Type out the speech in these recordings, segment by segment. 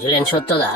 বুঝলেন সত্যদা,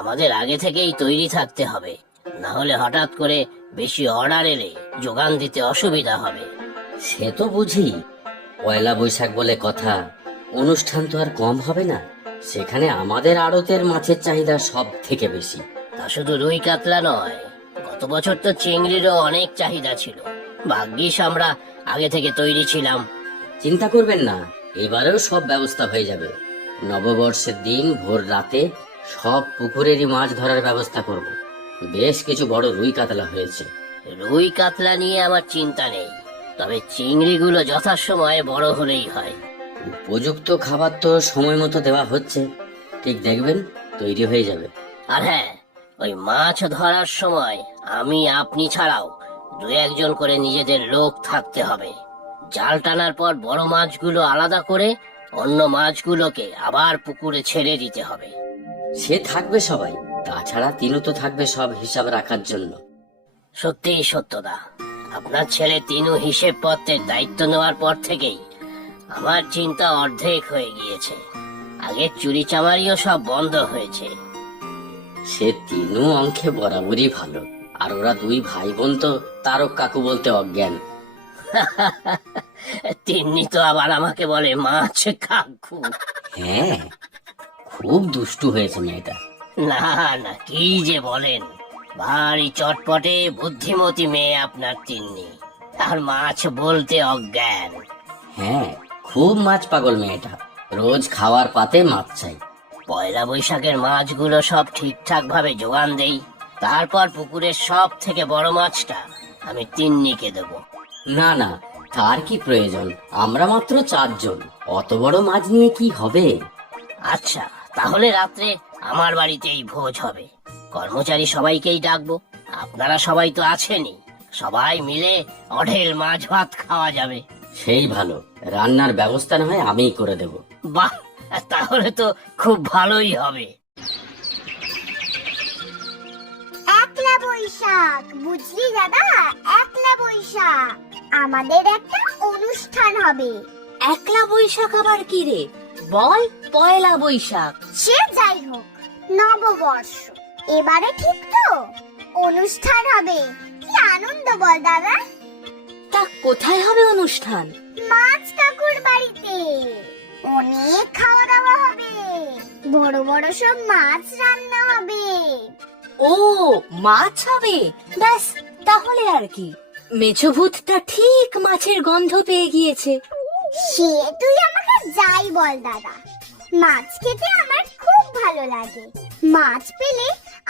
আমাদের আগে থেকেই তৈরি থাকতে হবে, না হলে হঠাৎ করে বেশি অর্ডার এলে যোগান দিতে অসুবিধা হবে। সে তো বুঝি, পয়লা বৈশাখ বলে কথা, অনুষ্ঠান তো আর কম হবে না। সেখানে আমাদের আড়তের মাছের চাহিদা সব থেকে বেশি। তা শুধু রুই কাতলা নয়, গত বছর তো চিংড়িরও অনেক চাহিদা ছিল। ভাগ্যিস আমরা আগে থেকে তৈরি ছিলাম। চিন্তা করবেন না, এবারেও সব ব্যবস্থা হয়ে যাবে। নববর্ষের দিন ভোর রাতে সব পুকুরেরই মাছ ধরার ব্যবস্থা করব। বেশ কিছু বড় রুই কাতলা হয়েছে। রুই কাতলা নিয়ে আমার চিন্তা নেই, তবে চিংড়িগুলো যথাসময়ে বড় হলেই হয়। উপযুক্ত খাবার তো সময় মতো দেওয়া হচ্ছে, ঠিক দেখবেন তৈরি হয়ে যাবে। আর হ্যাঁ, ওই মাছ ধরার সময় আমি আপনি ছাড়াও দু একজন করে নিজেদের লোক থাকতে হবে। জাল টানার পর বড় মাছগুলো আলাদা করে অন্য মাছগুলোকে আবার পুকুরে ছেড়ে দিতে হবে। সে থাকবে সবাই, তাছাড়া তিনু তো থাকবে সব হিসাব রাখার জন্য। সত্যিই সত্যদা, আপনার ছেলে তিনু হিসেব পত্রের দায়িত্ব নেওয়ার পর থেকেই আমার চিন্তা অর্ধেক হয়ে গিয়েছে। আগে চুরি চামারিও সব বন্ধ হয়েছে। সে তিনু অঙ্কে বরাবরই ভালো, আর ওরা দুই ভাই বোন তো তারক কাকু বলতে অজ্ঞান। তিন্নি তো আবার আমাকে বলে মাছ কাকু। হ্যাঁ, খুব দুষ্টু হয়েছে মেয়েটা। না না, কি যে বলেন, ভারী চটপটে বুদ্ধিমতী মেয়ে আপনার তিন্নি, আর মাছ বলতে অজ্ঞান। হ্যাঁ, খুব মাছ পাগল মেয়েটা, রোজ খাওয়ার পাতে মাছ চাই। পয়লা বৈশাখের মাছগুলো সব ঠিকঠাক ভাবে যোগান দেই, তারপর পুকুরের সব থেকে বড় মাছটা আমি তিন্নিকে দেব। না না, তার কি প্রয়োজন, আমরা মাত্র 4 জন, অত বড় মাছ নিয়ে কি হবে? আচ্ছা, তাহলে রাত্রে আমার বাড়িতেই ভোজ হবে। কর্মচারী সবাইকেই ডাকবো, আপনারা সবাই তো আছেনই, সবাই মিলে অঢেল মাছ ভাত খাওয়া যাবে। সেই ভালো, রান্নার ব্যবস্থা না হয় আমিই করে দেব। বাহ, তাহলে তো খুব ভালোই হবে। একলা বৈশাখ, বুঝলি দাদা, একলা বৈশাখ আমাদের একটা অনুষ্ঠান হবে। একলা বৈশাখ আবার কি রে? বল, পয়লা বৈশাখ। সে যাই হোক, নববর্ষ এবারে ঠিক তো? অনুষ্ঠান হবে, কি আনন্দ বল দাদা। তা কোথায় হবে অনুষ্ঠান? মাছ কাকুর বাড়িতে অনেক খাওয়া দাওয়া হবে, বড় বড় সব মাছ রান্না হবে। ও, মাছ হবে, ব্যাস তাহলে আর কি। মেছো ভূতটা ঠিক মাছের গন্ধ পেয়ে গিয়েছে। সে তুই আমাকে যাই বল দাদা, মাছ খেতে আমার খুব ভালো লাগে। মাছ পেলে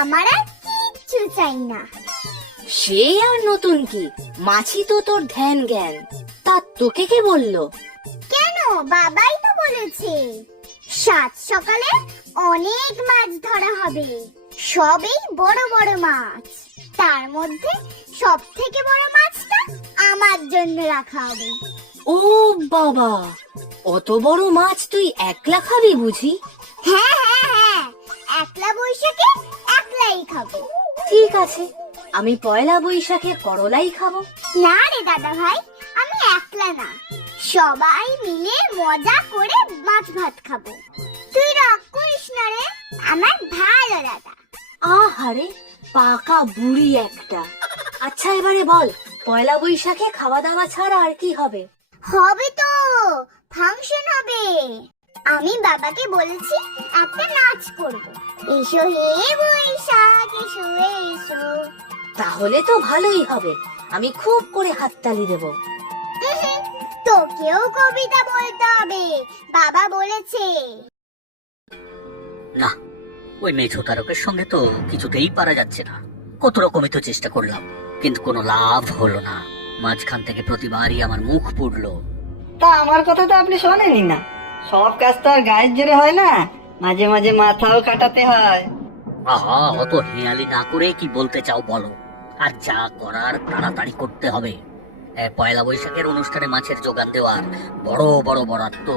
আমার আর কিচ্ছু চাই না। সে আর নতুন কি, মাছই তো তোর ধ্যান জ্ঞান। তা তোকে কে বললো? কেন, বাবাই তো বলেছে সাত সকালে অনেক মাছ ধরা হবে, সবই বড় বড় মাছ। তার মধ্যে সব থেকে বড় মাছটা আমার জন্য রাখা হবে। ও বাবা, অত বড় মাছ তুই একলা খাবি বুঝি? হ্যাঁ হ্যাঁ হ্যাঁ, একলা বৈশাখে একলাই খাবো। ঠিক আছে, আমি পয়লা বৈশাখে করলাই খাবো। না রে দাদা ভাই, আমি একলা না, সবাই মিলে মজা করে মাছ ভাত খাবো। তুই রাগ করিস না রে, আমার ভালো দাদা। আহারে, পাকা বুড়ি একটা। আচ্ছা এবারে বল, পয়লা বৈশাখে খাওয়া দাওয়া ছাড়া আর কি হবে? হবে তো, ফাংশন হবে। আমি বাবাকে বলেছি একটা নাচ করব। এসো হে বৈশাখ এসো এসো। তাহলে তো ভালোই হবে, আমি খুব করে হাততালি দেব। তোকেও কবিতা বলতে হবে, বাবা বলেছে। না, ওই মেছো তারকের সঙ্গে তো কিছুতেই পারা যাচ্ছে না। কত রকমই তো চেষ্টা করলাম, কিন্তু কোনো লাভ হলো না। মাঝখান থেকে প্রতিবারই আমার মুখ পুড়লো। তা আমার কথা তো আপনি শোনেনি না, সব কাজ তো আর গায়ের জোরে হয় না, মাঝে মাঝে মাথাও কাটাতে হয়। আহা, অত হেয়ালি না করে কি বলতে চাও বলো, আর যা করার তাড়াতাড়ি করতে হবে। পয়লা বৈশাখের অনুষ্ঠানে মাছের যোগান দেওয়ার বড় বড় বরাদ্দ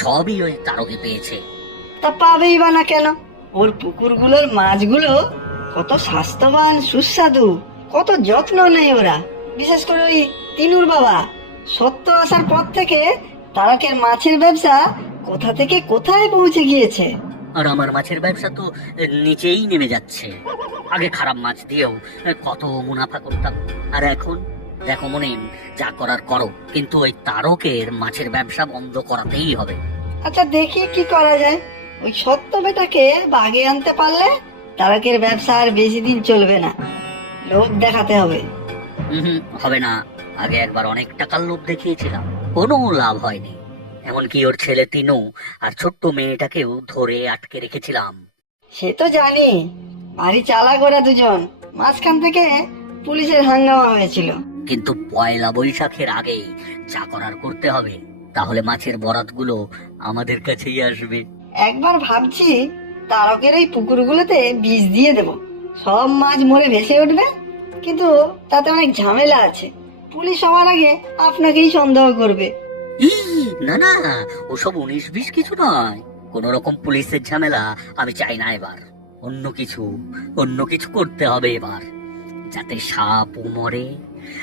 সবই ওই তারকে পেয়েছে। তা পাবেই বা না কেন? ওর পুকুরগুলোর মাছগুলো কত স্বাস্থ্যবান, সুস্বাদু, কত যত্ন নেয় ওরা। বিশেষ করে ওই তিনুর বাবা সত্য আসার পর থেকে তারকের মাছের ব্যবসা কোথা থেকে কোথায় পৌঁছে গিয়েছে। আর আমার মাছের ব্যবসা তো নিচেই নেমে যাচ্ছে। আগে খারাপ মাছ দিয়েও কত মুনাফা করতাম, আর এখন দেখো মনিম, যা করার করো, কিন্তু ওই তারকের মাছের ব্যবসা বন্ধ করাতেই হবে। আচ্ছা দেখি কি করা যায়। ওই সত্য বেটাকে বাগে আনতে পারলে তারকের ব্যবসা আর বেশি দিন চলবে না। লোভ দেখাতে হবে। হবে না। আগে একবার অনেক টাকার লোভ দেখিয়েছিলাম, কোনো লাভ হয়নি। এমনকি ওর ছেলে তিনু আর ছোট্ট মেয়েটাকেও ধরে আটকে রেখেছিলাম। সে তো জানি, ভারী চালাক ওরা দুজন। মাঝখান থেকে পুলিশের হাঙ্গামা হয়েছিল। কিন্তু পয়লা বৈশাখের আগেই যা করার করতে হবে, তাহলে মাছের বরাতগুলো আমাদের কাছেই আসবে। একবার ভাবছি তারকের এই পুকুরগুলোতে বিষ দিয়ে দেব, সব মাছ মরে ভেসে উঠবে। কিন্তু তাতে অনেক ঝামেলা আছে। পুলিশ সবার আগে আপনাকেই সন্দেহ করবে। না না, ওসব 19-20 কিছু নয়। কোন রকম পুলিশের ঝামেলা আমি চাই না। এবার অন্য কিছু করতে হবে এবার, যাতে সাপও মরে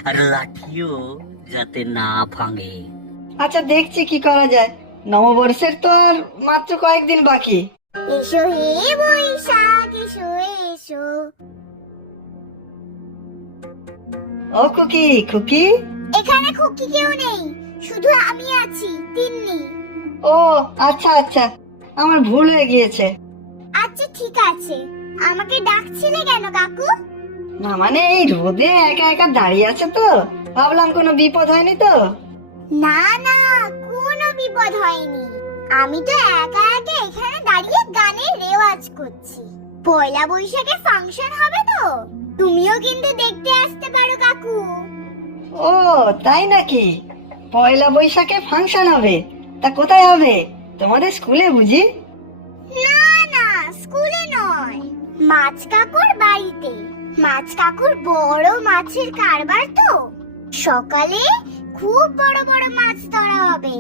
আর লাঠিও যাতে না ভাঙে। আচ্ছা দেখছি কি করা যায়। নববর্ষের তো আর মাত্র কয়েকদিন বাকি। এসো হে বৈশাখ এসো এসো। ও খুকি, খুকি। এখানে খুকি কেউ নেই, শুধু আমি আছি, তিন্নি। ও আচ্ছা আচ্ছা, আমার ভুল হয়ে গিয়েছে। আচ্ছা ঠিক আছে, আমাকে ডাকছিলে কেন কাকু? না মানে এই রোদে একা একা দাঁড়িয়ে আছে তো, ভাবলাম কোনো বিপদ হয়নি তো। না না, কোনো বিপদ হয়নি। আমি তো একা একা এখানে দাঁড়িয়ে গানের রেওয়াজ করছি। পয়লা বৈশাখে ফাংশন হবে তো, তুমিও কিন্তু দেখতে আসতে পারো কাকু। ও তাই নাকি? পয়লা বৈশাখে ফাংশন হবে? তা কোথায় হবে? তোমাদের স্কুলে বুঝি? না না, স্কুলে নয়, মাছ কাকুর বাড়িতে। মাছ কাকুর বড় মাছের কারবার তো। সকালে খুব বড় বড় মাছ ধরা হবে,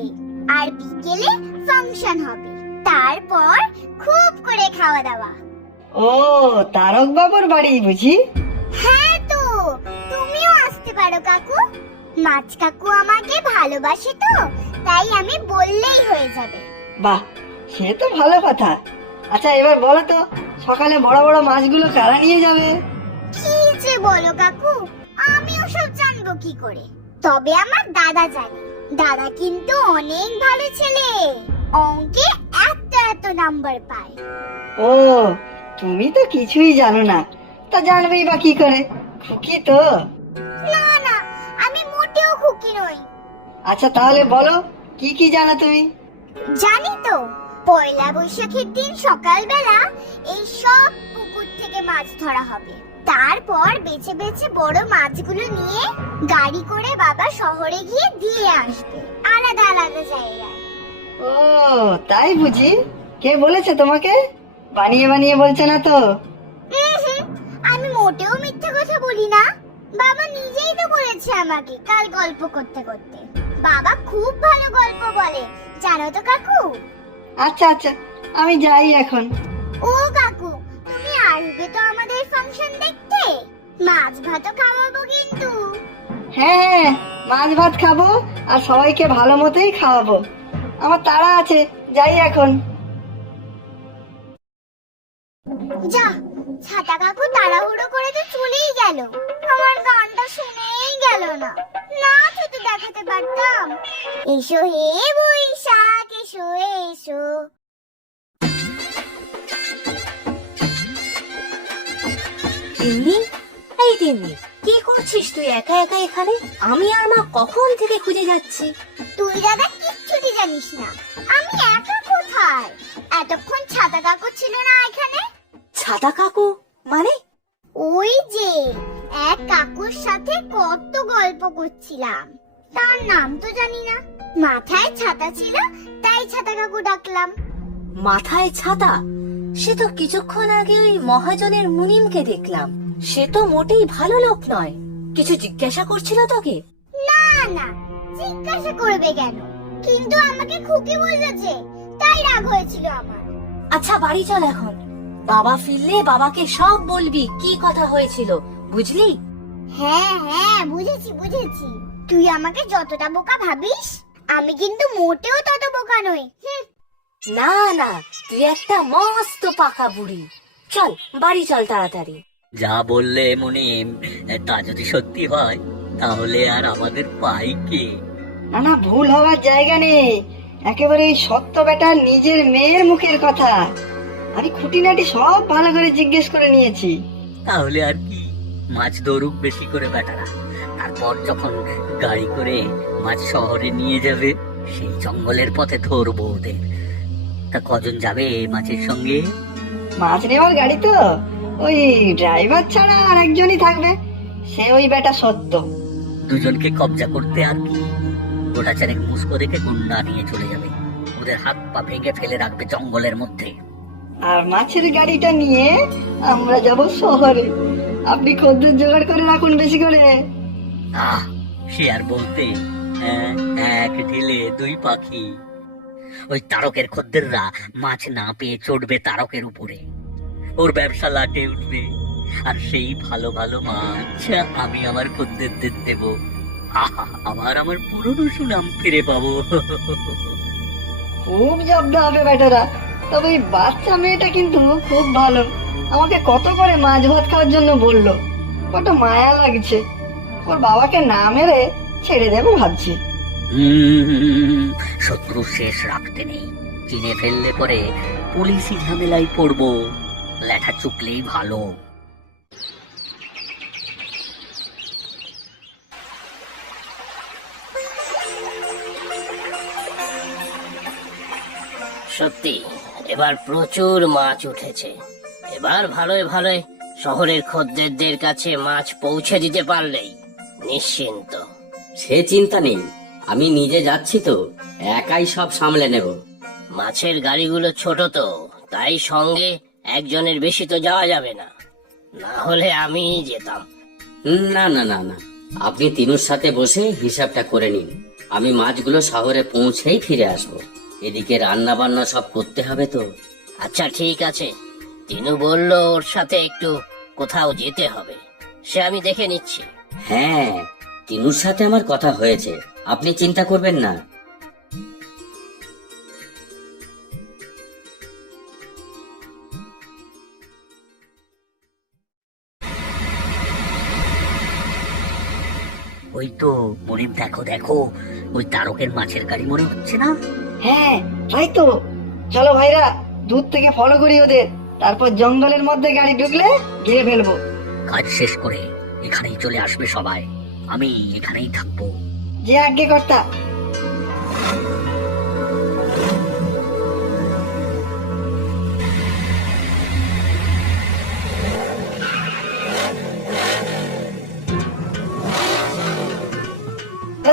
আর বিকেলে ফাংশন হবে। তারপর খুব করে খাওয়া দাওয়া। ও তারক বাবুর বাড়ি বুঝি? হ্যাঁ তো, তুমিও আসতে পারো কাকু। মাছ কাকু আমাকে ভালোবাসে তো, তাই আমি বললেই হয়ে যাবে। বাহ, সে তো ভালো কথা। আচ্ছা এবার বলো তো, সকালে বড় বড় মাছগুলো কারা নিয়ে যাবে? কি যে বলো কাকু, আমি ওসব জানবো কি করে? তবে আমার দাদা জানে। দাদা কিন্তু অনেক ভালো ছেলে, অঙ্কে এত নাম্বার পায়। ও তুমি তো কিছুই জানো না, তা জানবেই বা কি করে? খুকি তো। না না, আমি মোটেও খুকি নই। আচ্ছা তাহলে বলো, কি কি জানো তুমি? জানি তো, পয়লা বৈশাখের দিন সকালবেলা এই সব পুকুর থেকে মাছ ধরা হবে। তারপর বেছে বেছে বড় মাছগুলো নিয়ে গাড়ি করে বাবা শহরে গিয়ে দিয়ে আসবে, আলাদা আলাদা জায়গায়। ও তাই বুঝি? কে বলেছে তোমাকে? বানিয়ে বানিয়ে বলছে না তো? হুম, আমি মোটেও মিথ্যে কথা বলি না। বাবা নিজেই তো বলেছে আমাকে কাল গল্প করতে করতে। বাবা খুব ভালো গল্প বলে, জানো তো কাকু? আচ্ছা আচ্ছা, আমি যাই এখন। ও কাকু, তুমি আসবে তো আমাদের ফাংশন দেখতে? মাছ ভাতও খাওয়াবো কিন্তু। হ্যাঁ, মাছ ভাত খাবো আর সবাইকে ভালো মতোই খাওয়াবো। আমার তাড়া আছে, যাই এখন। যা, ছাতা কাকু তাড়াহুড়ো করে তো চলেই গেল। আমার গানটা শুনেই গেল না, নাচ তো দেখাতে পারতাম। এসো হে বৈশাখ এসো এসো। তিন্নি, এই তিন্নি, কি করছিস তুই একা একা এখানে? আমি আর মা কখন থেকে খুঁজে যাচ্ছি। তুই দাদা কিচ্ছুটি জানিস না, আমি একা কোথায়? এতক্ষণ ছাতা কাকু ছিল না এখানে। ছাতা কাকু মানে? ওই যে এক কাকুর সাথে কত গল্প করছিলাম, তার নাম তো জানি না। মাথায় ছাতা ছিল, তাই ছাতা কাকু ডাকলাম। মাথায় ছাতা? সে তো কিছুক্ষণ আগে ওই মহাজনের মুনিমকে দেখলাম। সে তো মোটেই ভালো লোক নয়। কিছু জিজ্ঞাসা করছিল তোকে? না না, জিজ্ঞাসা করবে কেন? কিন্তু আমাকে খুকি বললো যে, তাই রাগ হয়েছিল আমার। আচ্ছা বাড়ি চল এখন। বাবা ফিরলে বাবাকে সব বলবি কি কথা হয়েছিল, বুঝলি? হ্যাঁ হ্যাঁ, বুঝেছি বুঝেছি। তুই আমাকে যতটা বোকা ভাবিস, আমি কিন্তু মোটেও তত বোকা নই। না না, তুই একটা মস্ত পাকা বুড়ি। চল বাড়ি চল তাড়াতাড়ি। যা বললে মুনিম, তা যদি সত্যি হয় তাহলে আর আমাদের পাই কে? না না, ভুল হওয়ার জায়গা নেই। একেবারে এই সত্য বেটার নিজের মেয়ের মুখের কথা। আমি খুঁটিনাটি সব ভালো করে জিজ্ঞেস করে নিয়েছি। তাহলে আর কি, মাছ ধরুক বেশি করে বেটারা, তারপর যখন গাড়ি করে মাছ শহরে নিয়ে যাবে সেই জঙ্গলের পথে ধরবো ওদের। তা কজন যাবে মাছের সঙ্গে? মাছ নেওয়ার গাড়ি তো ওই ড্রাইভার ছাড়া আর একজনই থাকবে, সে ওই বেটা সত্য। দুজনকে কবজা করতে আর কি, গোটা চারেক মুস্কো দেখে গুন্ডা নিয়ে চলে যাবে, ওদের হাত পা ভেঙে ফেলে রাখবে জঙ্গলের মধ্যে। আর মাছের গাড়িটা নিয়ে আমরা যাব শহরে। আপনি খদ্দের জোগাড় করে রাখুন বেশি করে। আহ, সে আর বলতে, হ্যাঁ, এক ঢিলে দুই পাখি। ওই তারকের খদ্দেররা মাছ না পেয়ে চড়বে তারকের উপরে, ওর ব্যবসা লাটে উঠবে, আর সেই ভালো ভালো মাছ আমি আমার খদ্দেরদের দেব। আহা, আমার পুরনো সুনাম ফিরে পাবো। খুব জব্দ হবে বেটারা। তবে এই বাচ্চা মেয়েটা কিন্তু খুব ভালো। আমাকে কত করে মাছ ভাত খাওয়ার জন্য বললো। কত মায়া লাগছে। ওর বাবাকে না মেরে ছেড়ে দেবো ভাবছি। শত্রু শেষ রাখতে নেই, চিনে ফেললে পরে পুলিশি ঝামেলায় পড়বো, লেখা চুকলেই ভালো। সত্যি এবার প্রচুর মাছ উঠেছে। এবার ভালোই ভালোই শহরের খদ্দেরদের কাছে মাছ পৌঁছে দিতে পারলেই নিশ্চিন্ত। সে চিন্তা নেই, আমি নিজে যাচ্ছি তো, একাই সব সামলে নেব। মাছের গাড়িগুলো ছোট তো, তাই সঙ্গে একজনের বেশি তো যাওয়া যাবে না, না হলে আমি যেতাম। না না না না, আপনি তিনুর সাথে বসে হিসাবটা করে নিন। আমি মাছগুলো শহরে পৌঁছেই ফিরে আসবো। এদিকে রান্না বান্না সব করতে হবে তো। আচ্ছা ঠিক আছে, তিনু বলল ওর সাথে একটু কোথাও যেতে হবে, সে আমি দেখে নিচ্ছি। হ্যাঁ, তিনুর সাথে আমার কথা হয়েছে, আপনি চিন্তা করবেন না। ওই তো মনিম, দেখো দেখো, ওই তারকের মাছের গাড়ি মনে হচ্ছে না? হ্যাঁ তাই তো। চলো ভাইরা, দূর থেকে ফলো করি ওদের, তারপর জঙ্গলের মধ্যে গাড়ি ঢুকলে ঘিরে ফেলবো। কাজ শেষ করে এখানেই চলে আসবে সবাই, আমি এখানেই থাকবো। যে আজ্ঞে কর্তা।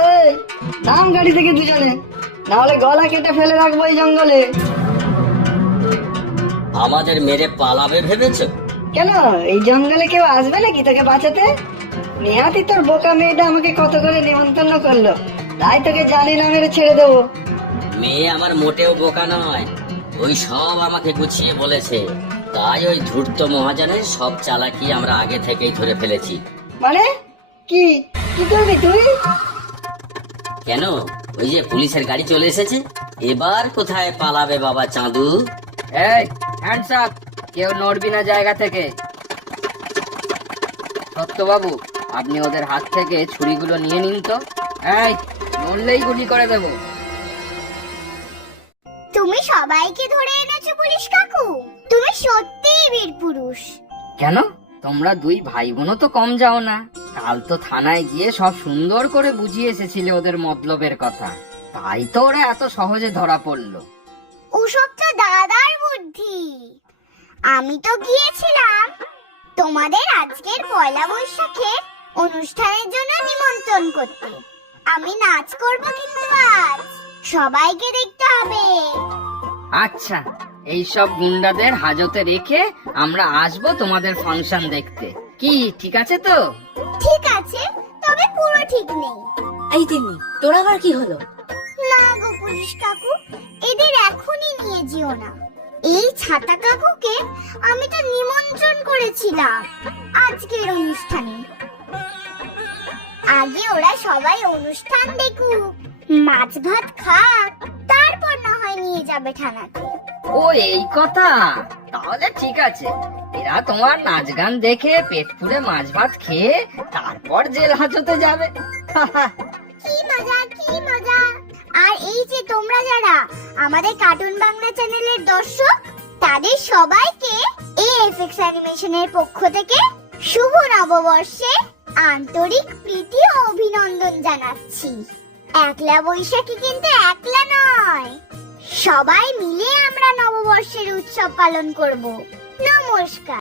এই, নাম গাড়ি থেকে দুজনে, না হলে গলা কেটে ফেলে রাখবো এই জঙ্গলে। আমাদের মেরে পালাবে ভেবেছো? কেন, এই জঙ্গলে কেউ আসবে নাকি তোকে বাঁচাতে? নেহাতি তোর বোকা মেয়েটা আমাকে কত করে নিমন্ত্রণ করলো, তাই তোকে জানি না মেরে ছেড়ে দেবো। মেয়ে আমার মোটেও বোকা নয়, ওই সব আমাকে গুছিয়ে বলেছে। তাই ওই ধূর্ত মহাজনের সব চালাকি আমরা আগে থেকেই ধরে ফেলেছি। মানে কি কি করবি তুই? কেন, ওই যে পুলিশের গাড়ি চলে এসেছে, এবার কোথায় পালাবে বাবা চাঁদু? এই হ্যান্ডস আপ, কেউ নড়বি না জায়গা থেকে। সত্যবাবু, আপনি ওদের হাত থেকে ছুরিগুলো নিয়ে নিন তো। এই, নড়লেই গুলি করে দেবো। তুমি সবাইকে ধরে এনেছো পুলিশ কাকু, তুমি সত্যিই বীর পুরুষ। কেন, তোমরা দুই ভাই বোনও তো কম যাও না। কাল তো থানায় গিয়ে সব সুন্দর করে বুঝিয়ে এসেছিলে ওদের মতলবের কথা, তাই তো ওরা এত সহজে ধরা পড়লো। ওসব তো দাদার বুদ্ধি। আমি তো গিয়েছিলাম তোমাদের আজকের পয়লা বৈশাখের অনুষ্ঠানের জন্য নিমন্ত্রণ করতে। আমি নাচ করব কিন্তু আজ, সবাইকে দেখতে হবে। আচ্ছা, এইসব গুন্ডাদের হাজতে রেখে আমরা আসবো তোমাদের ফাংশন দেখতে। কি ঠিক আছে তো? ঠিক আছে, তবে পুরো ঠিক নেই। এই দিনি, তোর আবার কি হলো? না গো পুলিশ কাকু, এদের এখনই নিয়ে যেও না। এই ছাতা কাকুকে আমি তো নিমন্ত্রণ করেছিলাম আজকের অনুষ্ঠানে। আগে ওরা সবাই অনুষ্ঠান দেখুক, মাছ ভাত খাক, তারপর না হয় আমায় নিয়ে যাবে থানাতে। ও এই কথা, তাহলে ঠিক আছে। এরা তোমার নাচ গান দেখে পেট পুড়ে মাছ ভাত খেয়ে তারপর জেল হাজতে যাবে। কি মজা, কি মজা। আর এই যে তোমরা যারা আমাদের কার্টুন বাংলা চ্যানেলের দর্শক, তাদের সবাইকে এএফএক্স অ্যানিমেশনের পক্ষ থেকে শুভ নববর্ষে আন্তরিক প্রীতি ও অভিনন্দন জানাচ্ছি। একলা বৈশাখী কিন্তু একলা নয়, সবাই মিলে আমরা নববর্ষের উৎসব পালন করব। নমস্কার।